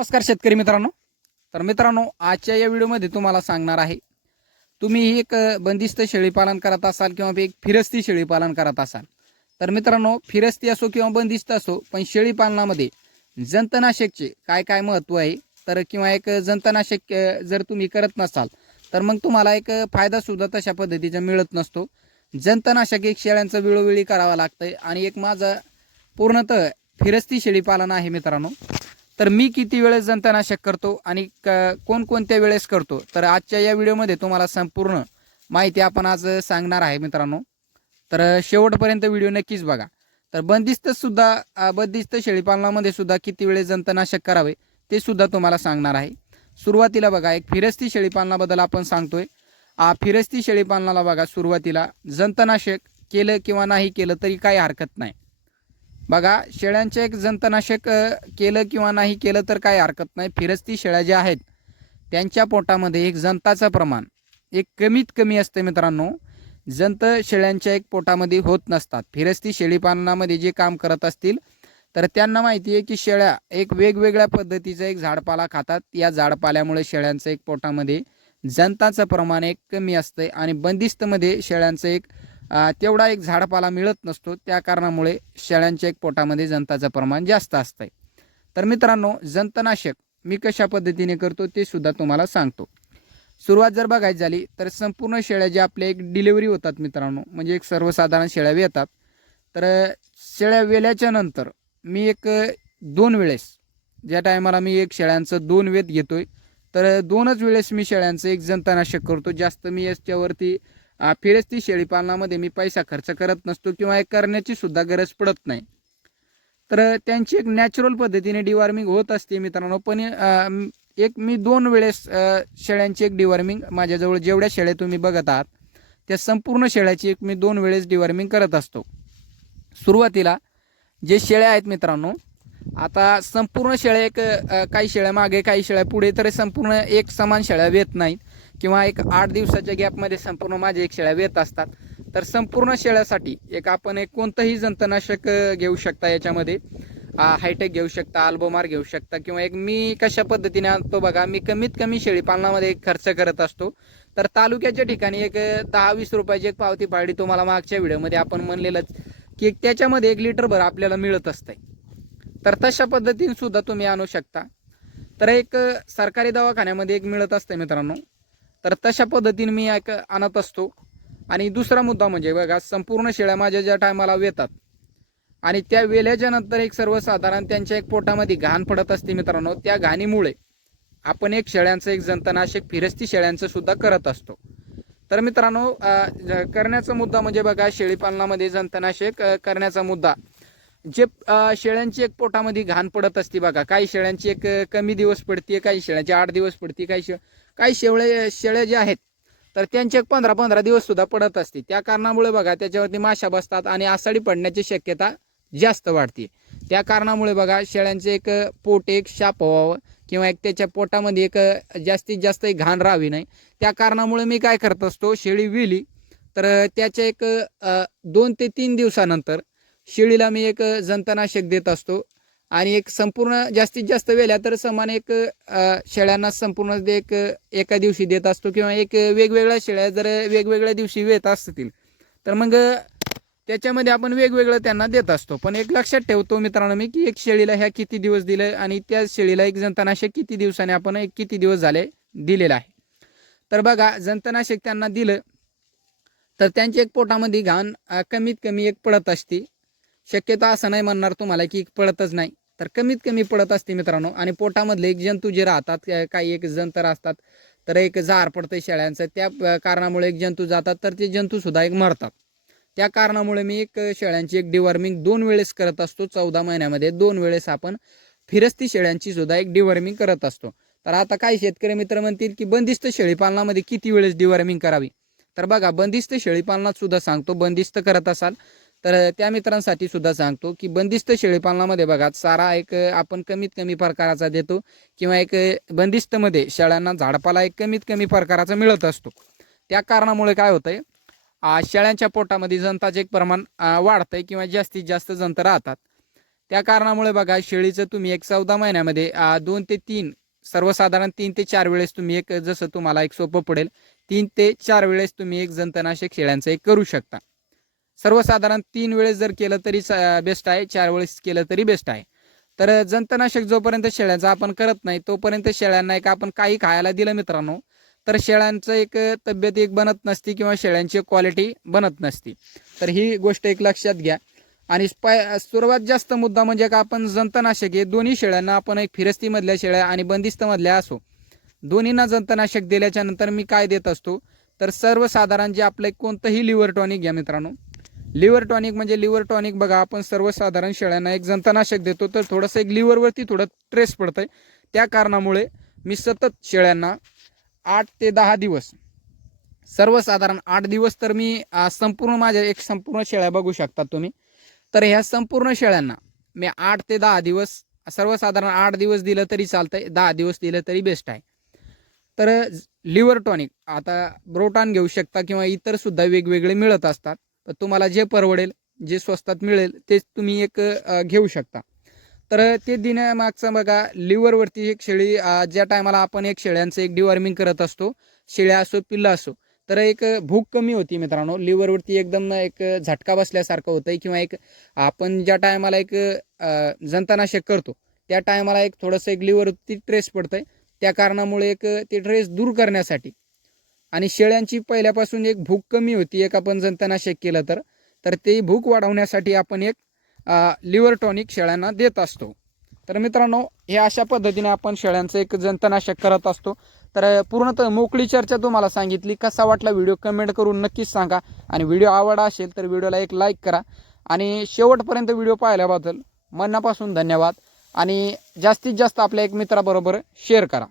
नमस्कार शेतकरी मित्रांनो. तर मित्रांनो आजच्या या व्हिडिओमध्ये तुम्हाला सांगणार आहे तुम्ही एक बंदिस्त शेळीपालन करत असाल किंवा एक फिरस्ती शेळीपालन करत असाल. तर मित्रांनो फिरस्ती असो किंवा बंदिस्त असो पण शेळीपालनामध्ये जंतनाशकचे काय काय महत्त्व आहे? तर किंवा एक जंतनाशक जर तुम्ही करत नसाल तर मग तुम्हाला एक फायदासुद्धा तशा पद्धतीचा मिळत नसतो. जंतनाशक एक शेळ्यांचं वेळोवेळी करावं लागतं आणि एक माझं पूर्णतः फिरस्ती शेळीपालन आहे मित्रांनो. तर मी किती वेळेस जंतनाशक करतो आणि क- कोणकोणत्या वेळेस करतो? तर आजच्या या व्हिडिओमध्ये तुम्हाला संपूर्ण माहिती आपण आज सांगणार आहे मित्रांनो. तर शेवटपर्यंत व्हिडिओ नक्कीच बघा. तर बंदिस्त सुद्धा बंदिस्त शेळीपालनामध्ये सुद्धा किती वेळेस जंतनाशक करावे ते सुद्धा तुम्हाला सांगणार आहे. सुरुवातीला बघा एक फिरस्ती शेळीपालनाबद्दल आपण सांगतोय. आ, फिरस्ती शेळीपालनाला बघा सुरुवातीला जंतनाशक केलं किंवा नाही केलं तरी काही हरकत नाही. बघा शेळ्यांचे एक जंतनाशक केलं किंवा नाही केलं तर काही हरकत नाही. फिरस्ती शेळ्या ज्या आहेत त्यांच्या पोटामध्ये एक जंताचं प्रमाण एक कमीत कमी असते मित्रांनो. जंत शेळ्यांच्या एक पोटामध्ये होत नसतात. फिरस्ती शेळीपालनामध्ये जे काम करत असतील तर त्यांना माहिती आहे की शेळ्या एक वेगवेगळ्या पद्धतीचं एक झाडपाला खातात. या झाडपाल्यामुळे शेळ्यांचं एक पोटामध्ये जंताचं प्रमाण एक कमी असतं आणि बंदिस्तमध्ये शेळ्यांचं एक तेवढा एक झाडपाला मिळत नसतो. त्या कारणामुळे शेळ्यांच्या एक पोटामध्ये जंताचं प्रमाण जास्त असतंय. तर मित्रांनो जंतनाशक मी कशा पद्धतीने करतो ते सुद्धा तुम्हाला सांगतो. सुरुवात जर बघायची झाली तर संपूर्ण शेळ्या ज्या आपल्या एक डिलिव्हरी होतात मित्रांनो म्हणजे एक सर्वसाधारण शेळ्या येतात. तर शेळ्या वेल्याच्या नंतर मी एक दोन वेळेस ज्या टायमाला मी एक शेळ्यांचं दोन वेत घेतोय तर दोनच वेळेस मी शेळ्यांचं एक जंतनाशक करतो. जास्त मी याच्यावरती फिरस्ती शेळीपालनामध्ये मी पैसा खर्च करत नसतो किंवा एक करण्याची सुद्धा गरज पडत नाही. तर त्यांची एक नॅचरल पद्धतीने डिवॉर्मिंग होत असते मित्रांनो. पण एक मी दोन वेळेस शेळ्यांची एक डिवॉर्मिंग माझ्याजवळ जेवढ्या शेळ्या तुम्ही बघत आहात त्या संपूर्ण शेळ्याची एक मी दोन वेळेस डिवॉर्मिंग करत असतो. सुरुवातीला जे शेळ्या आहेत मित्रांनो आता संपूर्ण शेळ्या एक काही शेळ्या मागे काही शेळ्या पुढे तर संपूर्ण एक समान शेळ्या वेत नाहीत. किंवा एक आठ दिवसाच्या गॅपमध्ये संपूर्ण माझे एक शेळ्या वेत असतात. तर संपूर्ण शेळ्यासाठी एक आपण एक कोणतंही जंतनाशक घेऊ शकता याच्यामध्ये. हायटेक घेऊ शकता अल्बोमार घेऊ शकता किंवा एक मी कशा पद्धतीने आणतो बघा मी कमीत कमी शेळी पालनामध्ये एक खर्च करत असतो. तर तालुक्याच्या ठिकाणी एक दहा वीस रुपयाची एक पावती पाडी तुम्हाला मागच्या व्हिडिओमध्ये आपण म्हणलेलंच की एक त्याच्यामध्ये एक लिटरभर आपल्याला मिळत असतंय. तर तशा पद्धतीने सुद्धा तुम्ही आणू शकता. तर एक सरकारी दवाखान्यामध्ये एक मिळत असते मित्रांनो. तर तशा पद्धतीने मी एक आणत असतो. आणि दुसरा मुद्दा म्हणजे बघा संपूर्ण शेळ्या माझ्या ज्या टायमाला वेतात आणि त्या वेल्याच्या नंतर एक सर्वसाधारण त्यांच्या एक पोटामध्ये घाण पडत असते मित्रांनो. त्या घाणीमुळे आपण एक शेळ्यांचं एक जंतनाशक फिरस्ती शेळ्यांचं सुद्धा करत असतो. तर मित्रांनो करण्याचा मुद्दा म्हणजे बघा शेळीपालनामध्ये जंतनाशक करण्याचा मुद्दा. जे शेळ्यांची एक पोटामध्ये घाण पडत असते बघा काही शेळ्यांची एक कमी दिवस पडते काही शेळ्यांची आठ दिवस पडते काही शे काही शेवळे शेळ्या ज्या आहेत तर त्यांचे एक पंधरा पंधरा दिवस सुद्धा पडत असते. त्या कारणामुळे बघा त्याच्यावरती माशा बसतात आणि आसाडी पडण्याची शक्यता जास्त वाढते. त्या कारणामुळे बघा शेळ्यांचे एक पोट एक शाप व्हावं किंवा एक त्याच्या पोटामध्ये एक जास्तीत जास्त एक घाण राहावी नाही. त्या कारणामुळे मी काय करत असतो शेळी विली तर त्याच्या एक दोन ते तीन दिवसानंतर शेळीला मी एक जंतनाशक देत असतो. आणि एक संपूर्ण जास्तीत जास्त वेल्या तर समान एक शेळ्यांना संपूर्ण ते एक एका दिवशी देत असतो किंवा एक वेगवेगळ्या शेळ्या जर वेगवेगळ्या दिवशी वेत असतील तर मग त्याच्यामध्ये आपण वेगवेगळं त्यांना देत असतो. पण एक लक्षात ठेवतो मित्रांनो मी की एक शेळीला ह्या किती दिवस दिलं आणि त्या शेळीला एक जंतनाशक किती दिवसाने आपण एक किती दिवस झाले दिलेलं आहे. तर बघा जंतनाशक त्यांना दिलं तर त्यांचे एक पोटामध्ये घाण कमीत कमी एक पडत असते. शक्यतो असं नाही म्हणणार तुम्हाला की पडतच नाही. तर कमीत कमी पडत असते मित्रांनो. आणि पोटामधले एक जंतू जे राहतात काही एक जंतर असतात तर एक जार पडतं शेळ्यांचं. त्या कारणामुळे एक जंतू जातात तर ते जंतू सुद्धा एक मरतात. त्या कारणामुळे मी एक शेळ्यांची एक डिवॉर्मिंग दोन वेळेस करत असतो. चौदा महिन्यामध्ये दोन वेळेस आपण फिरस्ती शेळ्यांची सुद्धा एक डिवॉर्मिंग करत असतो. तर आता काही शेतकरी मित्र म्हणतील की बंदिस्त शेळीपालनामध्ये किती वेळेस डिवॉर्मिंग करावी? तर बघा बंदिस्त शेळीपालनात सुद्धा सांगतो बंदिस्त करत असाल तर त्या मित्रांसाठी सुद्धा सांगतो की बंदिस्त शेळीपालनामध्ये बघा चारा एक आपण कमीत कमी प्रकाराचा देतो किंवा एक बंदिस्तमध्ये शेळ्यांना झाडपाला एक कमीत कमी प्रकाराचा मिळत असतो. त्या कारणामुळे काय होतंय शेळ्यांच्या पोटामध्ये जंताचे एक प्रमाण वाढतंय किंवा जास्तीत जास्त जंत राहतात. त्या कारणामुळे बघा शेळीचं तुम्ही एक चौदा महिन्यामध्ये दोन ते तीन सर्वसाधारण तीन ते चार वेळेस तुम्ही एक जसं तुम्हाला एक सोपं पडेल तीन ते चार वेळेस तुम्ही एक जंतनाशक शेळ्यांचं एक करू शकता. सर्वसाधारण तीन वेळेस जर केलं तरी बेस्ट आहे चार वेळेस केलं तरी बेस्ट आहे. तर जंतनाशक जोपर्यंत शेळ्यांचा आपण करत नाही तोपर्यंत शेळ्यांना एक आपण काही खायला दिलं मित्रांनो तर शेळ्यांचं एक तब्येत एक बनत नसती किंवा शेळ्यांची क्वालिटी बनत नसती. तर ही गोष्ट एक लक्षात घ्या. आणि स्पाय सर्वात जास्त मुद्दा म्हणजे का आपण जंतनाशक हे दोन्ही शेळ्यांना आपण एक फिरस्तीमधल्या शेळ्या आणि बंदिस्तमधल्या असो. दोन्हींना जंतनाशक दिल्याच्या नंतर मी काय देत असतो? तर सर्वसाधारण जे आपलं कोणतंही लिव्हर टॉनिक घ्या मित्रांनो लिव्हर टॉनिक म्हणजे लिव्हर टॉनिक बघा आपण सर्वसाधारण शेळ्यांना एक जंतनाशक देतो तर थोडंसं एक लिव्हरवरती थोडं ट्रेस पडतंय. त्या कारणामुळे मी सतत शेळ्यांना आठ ते दहा दिवस सर्वसाधारण आठ दिवस तर मी संपूर्ण माझ्या एक संपूर्ण शेळ्या बघू शकता तुम्ही. तर ह्या संपूर्ण शेळ्यांना मी आठ ते दहा दिवस सर्वसाधारण आठ दिवस दिलं तरी चालतंय दहा दिवस दिलं तरी बेस्ट आहे. तर लिव्हर टॉनिक आता ब्रोटान घेऊ शकता किंवा इतर सुद्धा वेगवेगळे मिळत असतात. तुम्हाला जे परवडेल जे स्वस्तात मिळेल तेच तुम्ही एक घेऊ शकता. तर ते देण्यामागचं बघा लिव्हरवरती एक शेळी ज्या टायमाला आपण एक शेळ्यांचं एक डिवॉर्मिंग करत असतो शेळ्या असो पिल्ला असो तर एक भूक कमी होती मित्रांनो. लिव्हरवरती एकदम एक झटका बसल्यासारखं होतं किंवा एक आपण ज्या टायमाला एक जंतनाशक करतो त्या टायमाला एक थोडंसं एक लिव्हरवरती ट्रेस पडतंय. त्या कारणामुळे एक ते ट्रेस दूर करण्यासाठी आणि शेळ्यांची पहिल्यापासून एक भूक कमी होती एक आपण जंतनाशक केलं तर. तर ते भूक वाढवण्यासाठी आपण एक लिव्हर टॉनिक शेळ्यांना देत असतो. तर मित्रांनो हे अशा पद्धतीने आपण शेळ्यांचं एक जंतनाशक करत असतो. तर पूर्णतः मोकळी चर्चा तुम्हाला सांगितली. कसा वाटला व्हिडिओ कमेंट करून नक्कीच सांगा. आणि व्हिडिओ आवडला असेल तर व्हिडिओला एक लाईक करा. आणि शेवटपर्यंत व्हिडिओ पाहिल्याबद्दल मनापासून धन्यवाद. आणि जास्तीत जास्त आपल्या एक मित्राबरोबर शेअर करा.